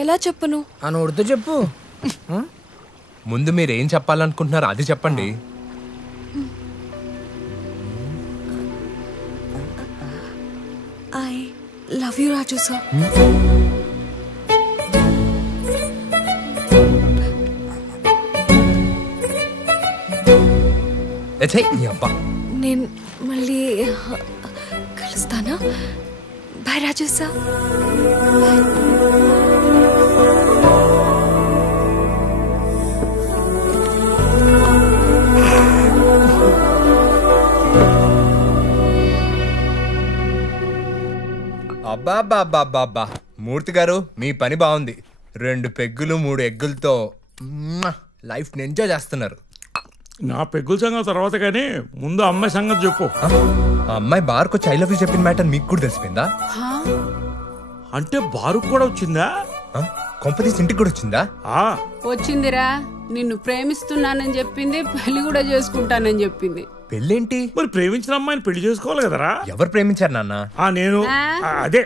ఎలా చెప్పను? ఆ నోటితో చెప్పు. ముందు మీరు ఏం చెప్పాలనుకుంటున్నారో అది చెప్పండి. I love you Raju sir. నేను మళ్ళీ కలుస్తానా? బాయ్ రాజు సార్. అబ్బా మూర్తి గారు, మీ పని బాగుంది. 2 పెగ్గులు 3 ఎగ్గులతో లైఫ్ ఎంజాయ్ చేస్తున్నారు. నా పెగ్గుల సంగతి తర్వాత కానీ ముందు అమ్మాయి సంగతి చెప్పు. ఆ అమ్మాయి బార్కు వచ్చి ఐ లవ్ యూ చెప్పిన మ్యాటర్ మీకు కూడా తెలిసిపోయిందా? అంటే బారుకు కూడా వచ్చిందా? కొంపతీసి ఇంటికి కూడా వచ్చిందా? వచ్చిందిరా. నిన్ను ప్రేమిస్తున్నానని చెప్పింది, పెళ్లి కూడా చేసుకుంటానని చెప్పింది. పెళ్ళేంటి? మరి ప్రేమించిన అమ్మాయిని పెళ్లి చేసుకోవాలి కదరా. ఎవరు ప్రేమించారు నాన్న? నేను అదే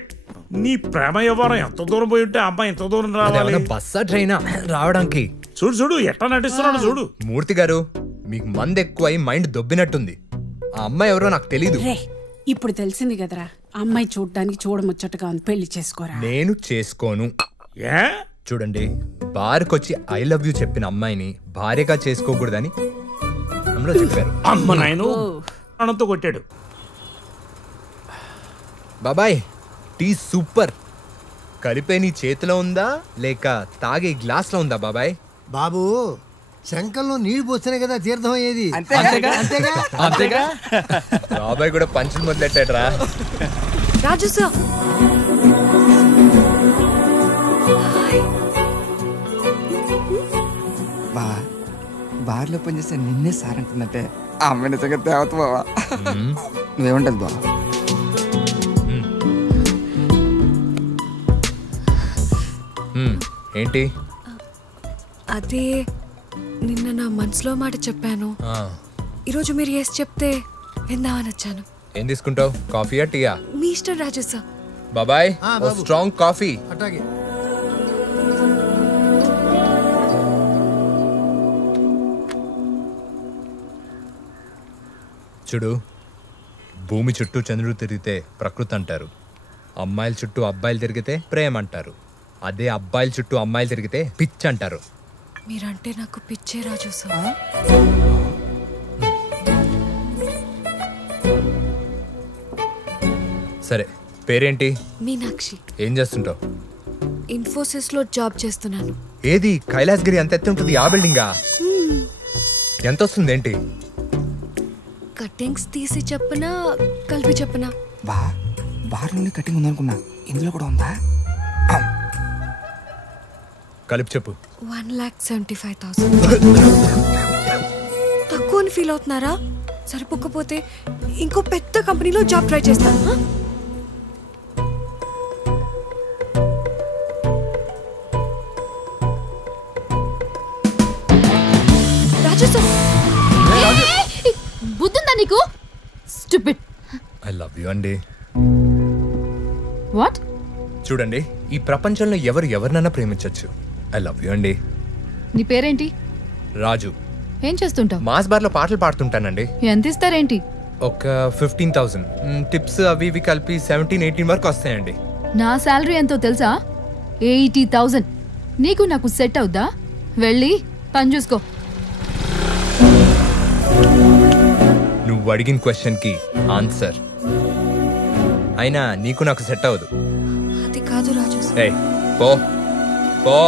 నీ ప్రేమ వ్యవహారం ఎంత దూరం పోయి ఉంటే అమ్మాయి ఎంత దూరం రావాలి? బస్సా ట్రైనా రావడానికి? చూడు ఎట్లా నటిస్తున్నాడు చూడు. మూర్తి గారు, మీకు మంది ఎక్కువై మైండ్ దొబ్బినట్టుంది. ఆ అమ్మాయి ఎవరో నాకు తెలీదు. ఇప్పుడు తెలిసింది కదరా, అమ్మాయి చూడడానికి చూడముచ్చటగా ఉంది, పెళ్లి చేసుకోరా. నేను చేసుకోను. చూడండి, బార్కొచ్చి ఐ లవ్ యూ చెప్పిన అమ్మాయిని భార్యగా చేసుకోకూడదని అమ్మలో చెప్పారు. అమ్మ నాయను అనంతో కొట్టాడు. బాబాయ్, టీ సూపర్. కలిపే నీ చేతిలో ఉందా లేక తాగే గ్లాస్ లో ఉందా బాబాయ్? బాబు, శంకర్లో నీళ్లు పోస్తేనే కదా తీర్థం అయ్యేది. అంతేగా. బాబాయ్ కూడా పంచులు మొదలెట్టాడు రా. రాజు సార్, బార్లో పనిచేస్తే నిన్నే సార్ అంటుందంటే ఆ అమ్మాయి నిజంగా తేవత బావా. నువ్వేమంటది బావ? ఏంటి? అదే నిన్న నా మనసులో మాట చెప్పాను. ఈరోజు మీరు ఎస్ చెప్తే విందామని వచ్చాను. ఏం తీసుకుంటావు, కాఫీయా టీయా? మీ ఇష్టం రాజు సార్. బాబాయ్, స్ట్రాంగ్ కాఫీ. అట్లాగే. చూడు, భూమి చుట్టూ చంద్రుడు తిరిగితే ప్రకృతి అంటారు. అమ్మాయిల చుట్టూ అబ్బాయిలు తిరిగితే ప్రేమ అంటారు. అదే అబ్బాయిల చుట్టూ అమ్మాయిలు తిరిగితే పిచ్చి అంటారు. మీరంటే నాకు పిచ్చే రాజు సార్. సరే, పేరేంటి? మీనాక్షి. ఏం చేస్తుంటావు? ఇన్ఫోసిస్ లో జాబ్ చేస్తున్నాను. ఏది కైలాసగిరి అంత ఎత్తు ఉంటుంది ఆ బిల్డింగా? ఎంత వస్తుంది ఏంటి? కటింగ్స్ తీసి చెప్పనా కలిపి చెప్పనా? బార్లోనే కటింగ్ ఉందనుకున్నా, ఇందులో కూడా ఉందా? కలిపి చెప్పు. 1,75,000. తక్కువ అని ఫీల్ అవుతున్నారా? సరిపోకపోతే ఇంకో పెద్ద కంపెనీలో జాబ్ ట్రై చేస్తాను. రాజు సార్, బుద్ధుందా నీకు? స్టూపిడ్. ఐ లవ్ యూ అండి. వాట్? చూడండి, ఈ ప్రపంచంలో ఎవరు ఎవరినైనా ప్రేమించవచ్చు. ఐ లవ్ యూ అండి. నీ పేరేంటి? రాజు. ఏం చేస్తుంటావు? మాస్ బార్ లో పాటలు పాడుతుంటానండి. ఎంత ఇస్తారేంటి? ఒక 15,000. టిప్స్ అవి ఇవి కలిపి 17-18 వరకు వస్తాయండి. నా శాలరీ ఎంతో తెలుసా? 80,000. నీకు నాకు సెట్ అవుద్దా? వెళ్ళి పని చూసుకో. నువ్వు అడిగిన క్వశ్చన్ కి ఆన్సర్. అయినా నీకు నాకు సెట్ అవ్వదు. అది కాదు రాజు సార్. పో పో.